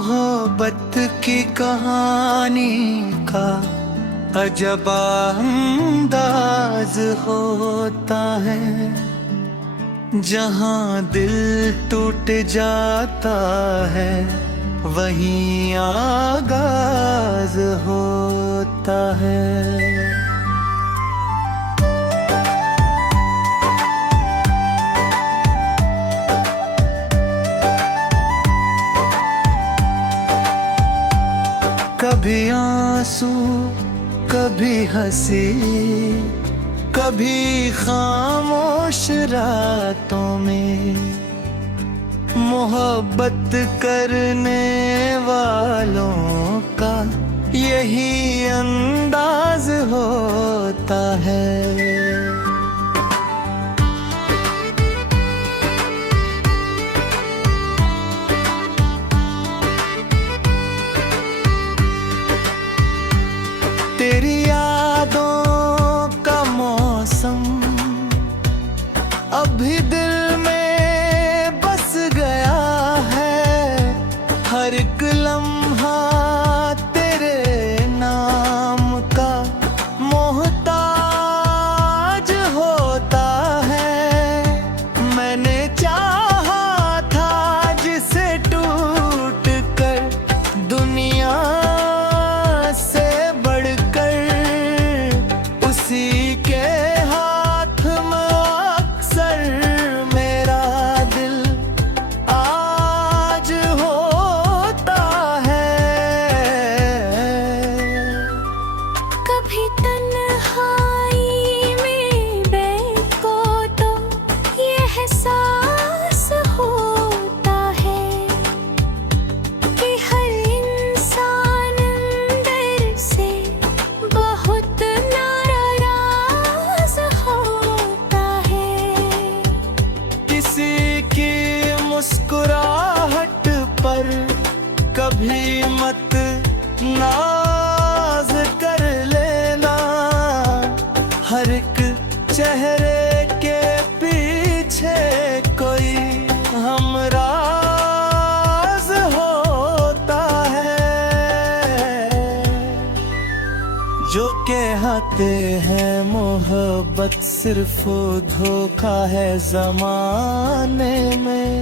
मोहब्बत की कहानी का अजब अंदाज होता है। जहाँ दिल टूट जाता है वहीं आगाज होता है। कभी आंसू, कभी हंसी, कभी खामोश रातों में मोहब्बत करने वालों का यही अंदाज होता है। तेरी यादों का मौसम अभी दिल में बस गया है। हर एक लम्हा तेरे नाम का मोहताज होता है। मैंने चाहा था जिसे टूट कर दुनिया के हाथ में अक्सर मेरा दिल आज होता है। कभी तन्हाई में बैठो तो ये एहसास होता है कि हर इंसान अंदर से बहुत किसी की मुस्कुराहट पर कभी मत नाज कर लेना। हर एक चेहरे के पीछे कोई हमराज होता है। जो कहते हैं मोहब्बत सिर्फ धोखा है ज़माने में,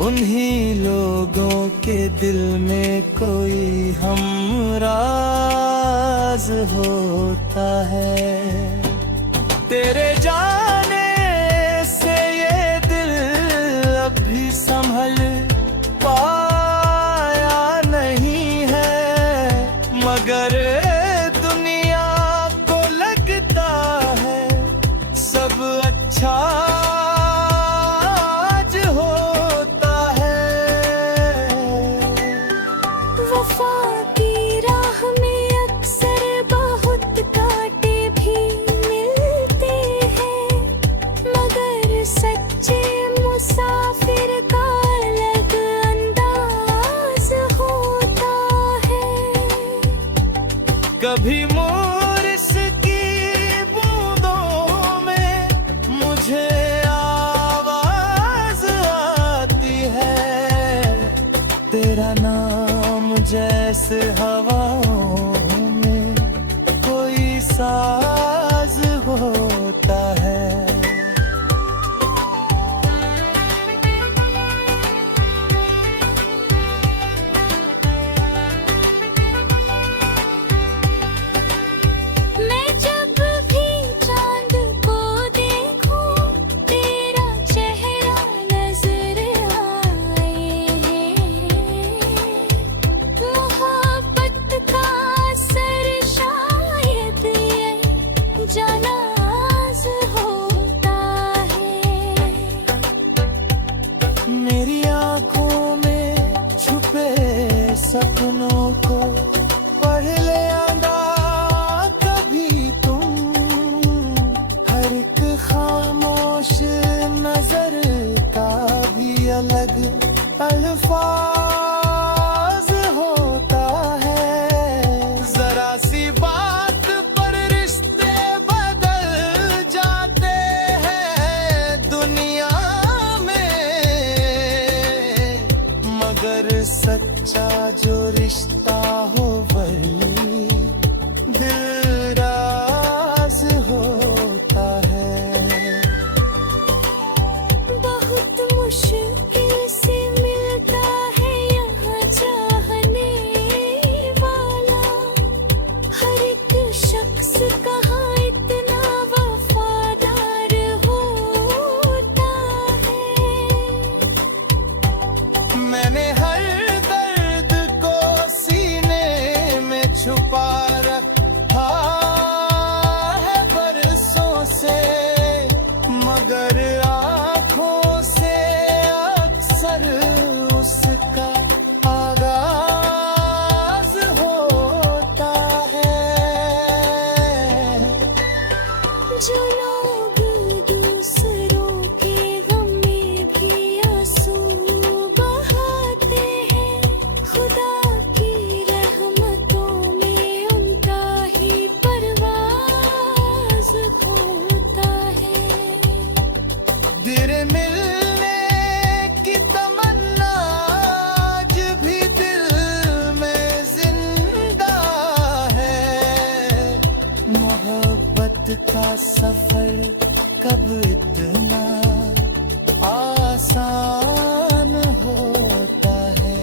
उन्हीं लोगों के दिल में कोई हमराज होता है। तेरे जाने से ये दिल अभी संभल पाया नहीं है, मगर अच्छा आज होता है। वफा की राह में अक्सर बहुत कांटे भी मिलते हैं, मगर सच्चे मुसाफिर का अलग अंदाज होता है। कभी मोरिस की मुझे आवाज आती है। तेरा नाम जैसे हवाओं में कोई साज होता है। मेरी आँखों में छुपे सपनों को पढ़ ले आंदा कभी तुम। हर एक खामोश नजर का भी अलग अल्फाज होता है। जरा सी बात पर रिश्ते बदल जाते हैं दुनिया में, मगर सच्चा जो रिश्ता हो वही दिल राज होता है। बहुत मुश्किल से मिलता है यहाँ चाहने वाला, हर एक शख्स कहाँ इतना वफादार होता है। मैंने हर दर्द को सीने में छुपा रखा है बरसों से, मगर आँखों से अक्सर उसका आगाज होता है। जो लोग दूसरों के गम में भी आंसू बहाते हैं, खुदा की रहमतों में उनका ही परवाज होता है। तेरे मिलने की तमन्ना आज भी दिल में जिंदा है। मोहब्बत का सफर कब इतना आसान होता है।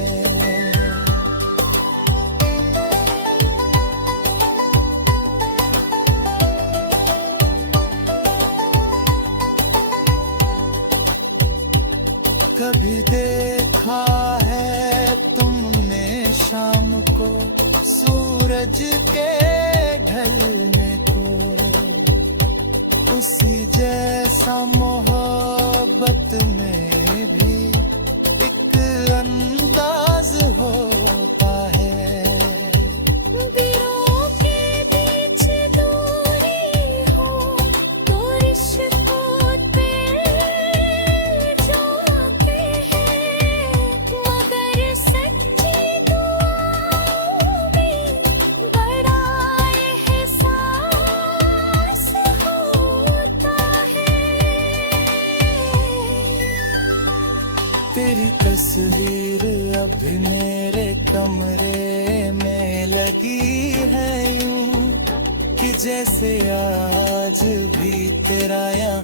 कभी देखा है तुमने शाम को सूरज के ढलने को, उसी जैसा मोहब्बत में भी एक अंदाज होता है। दिलों के बीच दूरी हो तो रिश्तों तेज जाते हैं, मगर सच्ची दुआओं में बड़ा एहसास होता है। तेरी तस्वीर अभी मेरे कमरे में लगी है यूं कि जैसे आज भी तेरा यहाँ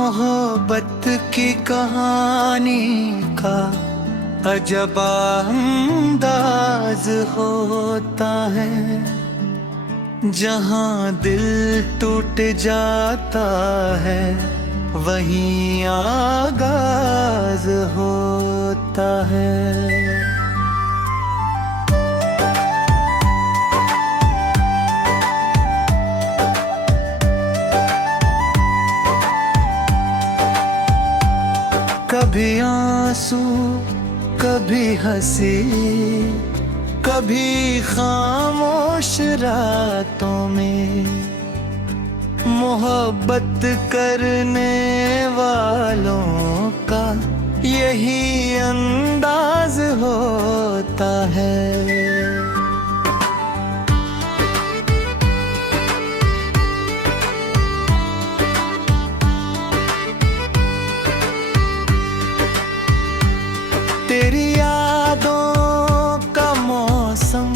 मोहब्बत की कहानी का अजब अंदाज होता है। जहाँ दिल टूट जाता है वहीं आगाज होता है। कभी आंसू कभी हंसी कभी खामोश रातों में, मोहब्बत करने वालों का यही अंदाज होता है। तेरी यादों का मौसम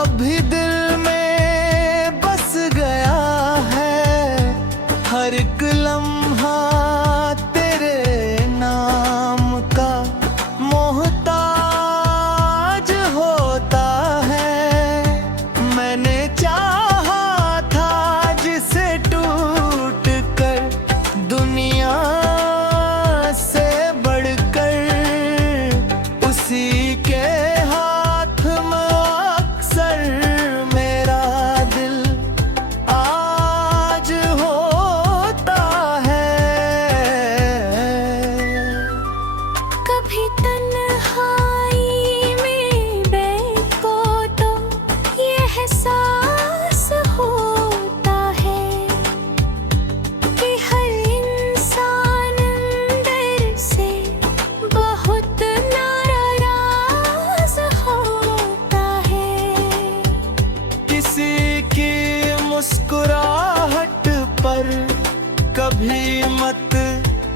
अभी दिल में बस गया है। हर एक लम्हा तेरे नाम का मोहताज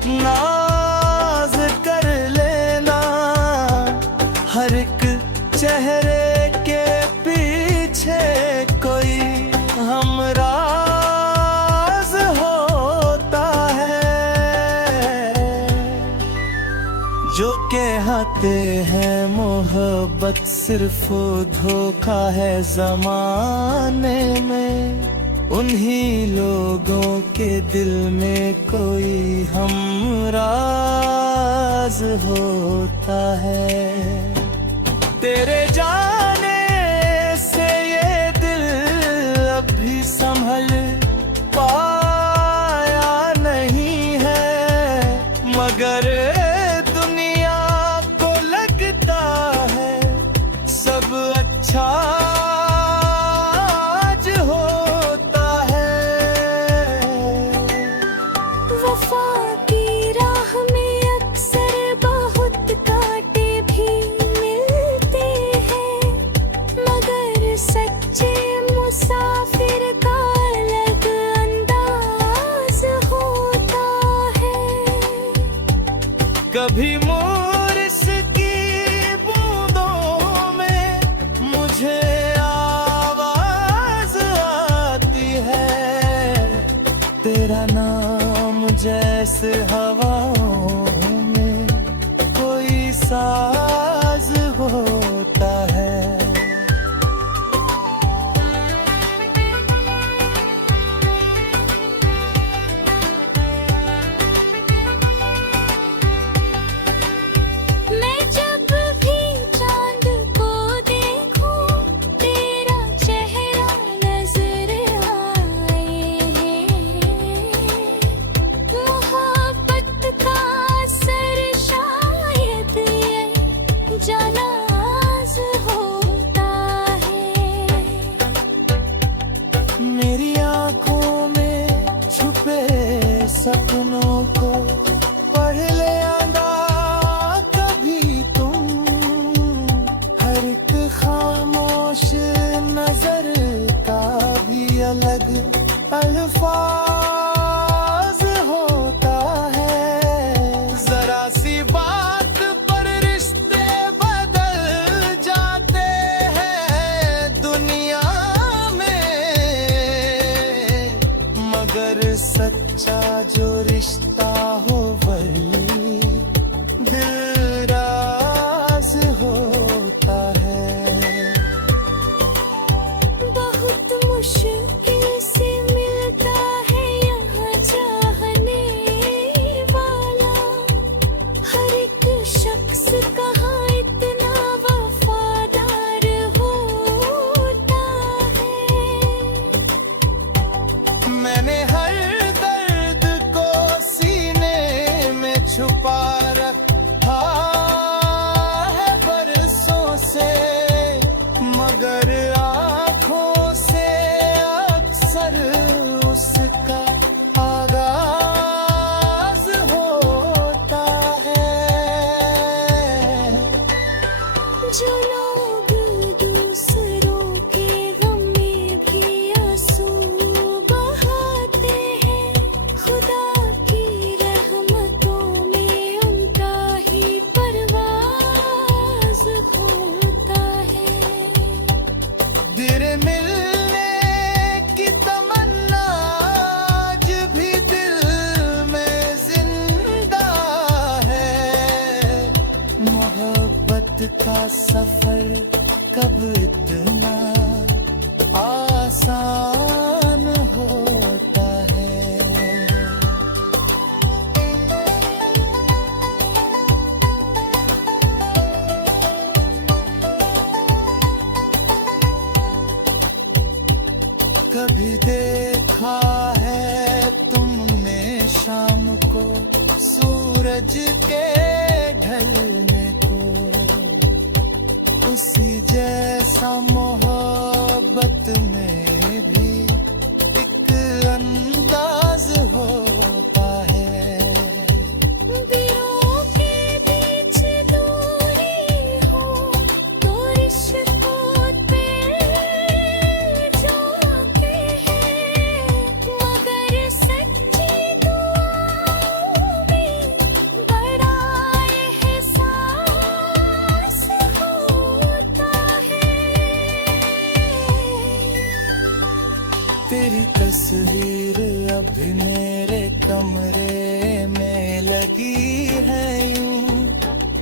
नाज कर लेना। हर एक चेहरे के पीछे कोई हमराज होता है। जो कहते हैं मोहब्बत सिर्फ धोखा है ज़माने में, उन्हीं लोगों के दिल में कोई हमराज होता है। तेरे जाने से ये दिल अभी संभल पाया नहीं है, मगर दुनिया को लगता है सब अच्छा आज होता है। वफा की राह में अक्सर बहुत कांटे भी मिलते हैं, मगर सच्चे मुसाफिर का अलग अंदाज होता है। कभी मोरिस की बूंदों में मुझे आवाज आती है, तेरा नाम जैसे हवाओं में कोई साज होता है। मैं जब भी चांद को देखूं, तेरा चेहरा नजर आए। मोहब्बत का असर शायद ये जानाज होता है। मेरी आंखों में छुपे सपनों को पढ़ ले आंदा कभी तुम। हर एक खामोश नजर का भी अलग अल्फाज होता है। जरा सी बात पर रिश्ते बदल जाते हैं दुनिया में, मगर सच्चा जो रिश्ता हो वही दिलराज होता है। बहुत मुश्किल से मिलता है यहाँ चाहने वाला, हर एक शख्स कहाँ इतना वफादार होता है। मैंने हर दर्द को सीने में छुपा रखा है बरसों से, मगर आँखों से अक्सर उसका आगाज होता है। जो लोग दूसरों के गम में भी आंसू बहाते हैं, खुदा की रहमतों में उनका ही परवाज होता है। दिल मिलने की तमन्ना आज भी दिल में जिंदा है। मोहब्बत का सफर कब इतना आसान होता है। कभी देखा है तुमने शाम को सूरज के ढलने को, उसी जैसा मोहब्बत में भी एक अंदाज होता है। दिलों के बीच दूरी हो तो रिश्तों पे जाते हैं, मगर सच्ची दुआओं में तस्वीर अभी मेरे कमरे में लगी है यूं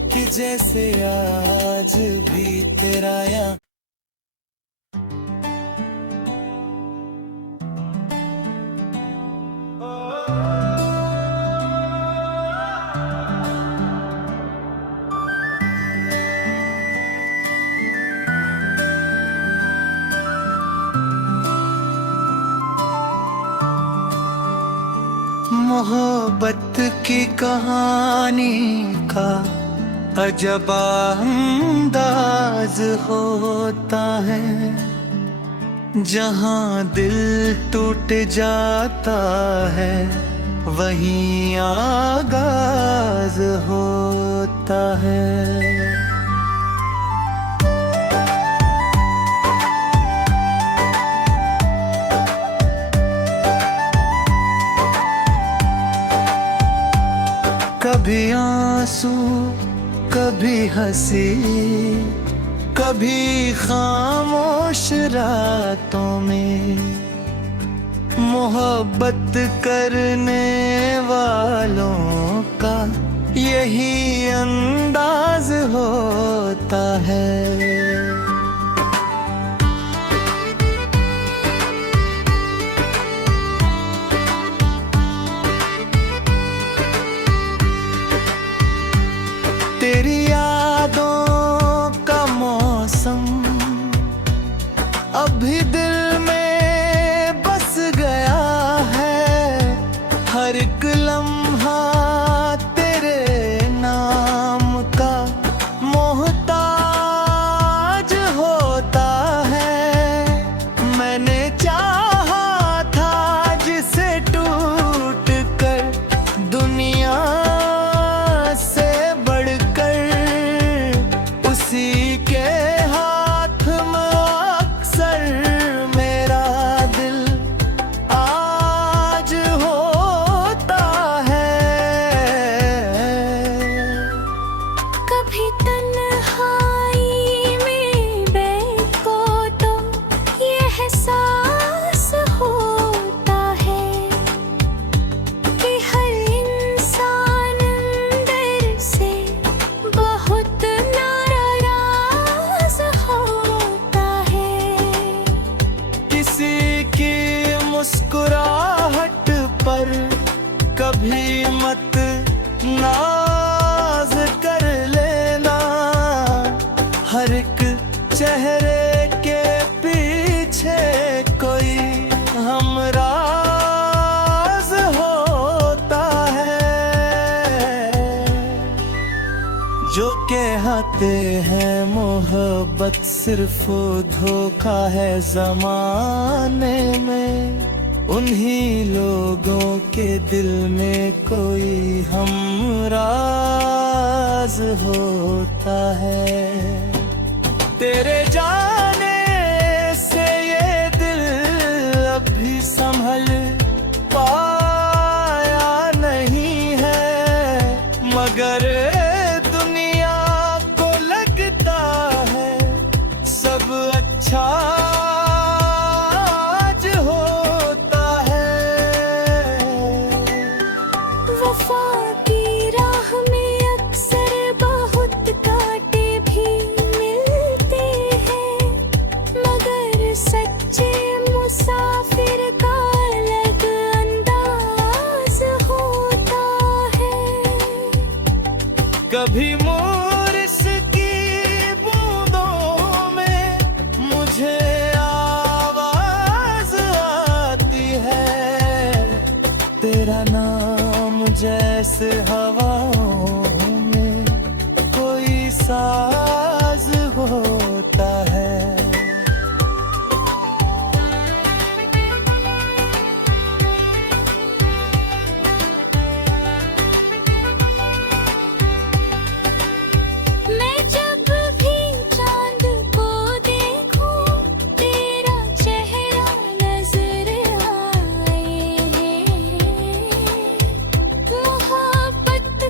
कि जैसे आज भी तेरा यहाँ मोहब्बत की कहानी का अजबा अंदाज होता है, जहाँ दिल टूट जाता है वहीं आगाज होता है। कभी आंसू कभी हंसी कभी खामोश रातों में, मोहब्बत करने वालों का यही अंदाज होता है। तेरी यादों का मौसम अभी दिल में बस गया है, हर एक लम्हा तेरे नाम का मोहताज होता है। मैंने चाहा था जिसे टूट कर दुनिया के हाथ में अक्सर मेरा दिल आज होता है। कभी तन्हाई में बैठो तो ये एहसास होता है कि हर इंसान अंदर से बहुत किसी की मुस्कुराहट पर कभी मत नाज कर लेना, हर एक चेहरे के पीछे कोई हमराज होता है। जो कहते हैं मोहब्बत सिर्फ धोखा है ज़माने में, उन्हीं लोगों के दिल में कोई हमराज होता है। तेरे जाने से ये दिल अभी संभल पाया नहीं है, मगर अच्छा आज होता है। वफा की राह में अक्सर बहुत कांटे भी मिलते हैं, मगर सच्चे मुसाफिर का अलग अंदाज होता है। कभी मोरिस की मुझे आवाज आती है, तेरा नाम जैसे हवाओं में कोई साज होता है। मोहब्बत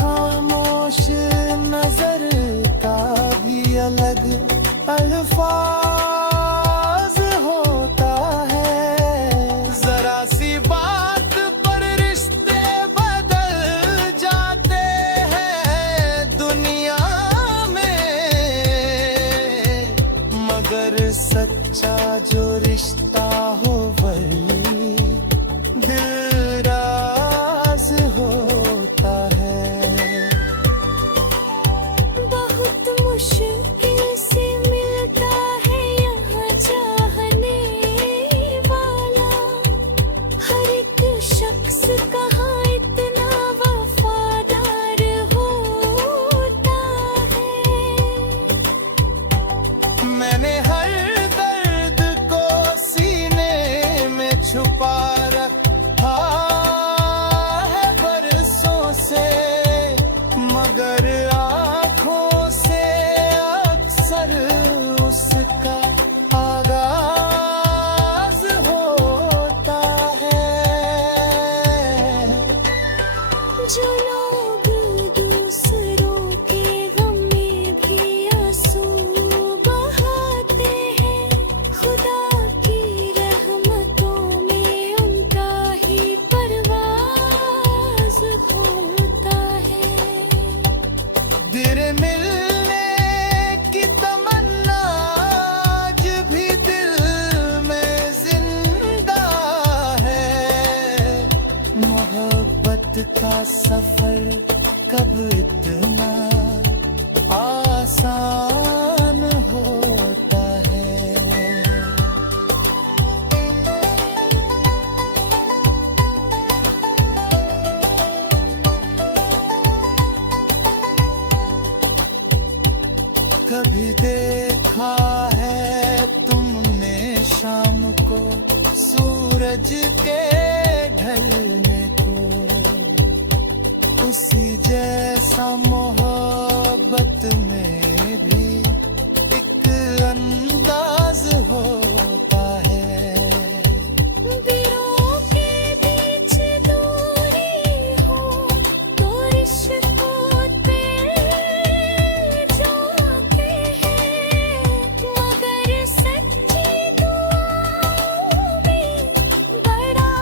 खामोश नजर का भी अलग अल्फाज होता है। जरा सी बात पर रिश्ते बदल जाते हैं दुनिया में, मगर सच्चा जो रिश्ता हो वही दिलराज होता है। बहुत मुश्किल से मिलता है यहाँ चाहने वाला, हर एक शख्स कहाँ इतना वफादार होता है। मैंने हर दर्द को सीने में छुपा रखा है बरसों से, मगर आँखों से अक्सर उसका आगाज होता है। जो लोग दूसरों के गम में भी आंसू बहाते हैं, खुदा की रहमतों में उनका ही परवाज होता है। दिल मिलने की तमन्ना आज भी दिल में जिंदा है। मोहब्बत का सफर कब इतना आसान होता है। कभी देखा है तुमने शाम को सूरज के ढलने को, उसी जैसा मोहब्बत में भी एक अंदाज होता है। दिलों के बीच दूरी हो तो रिश्तों तेज जाते हैं, मगर सच्ची दुआओं में बड़ा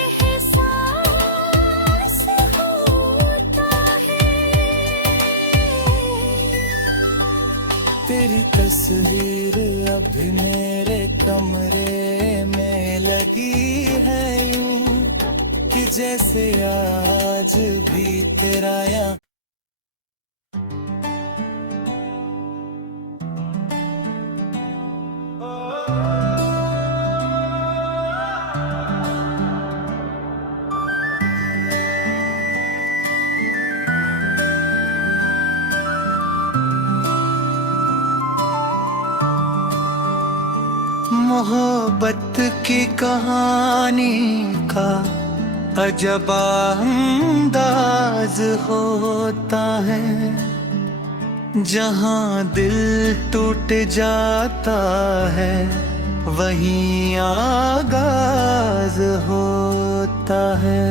एहसास होता है। तेरी तस्वीर अभी मेरे कमरे में लगी है यूं कि जैसे आज भी तेरा यहाँ मोहब्बत की कहानी का अजब अंदाज होता है। जहाँ दिल टूट जाता है वहीं आगाज होता है।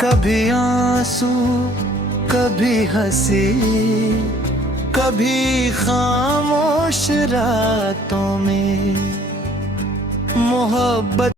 कभी आंसू कभी हंसी कभी खामोश रातों में मोहब्बत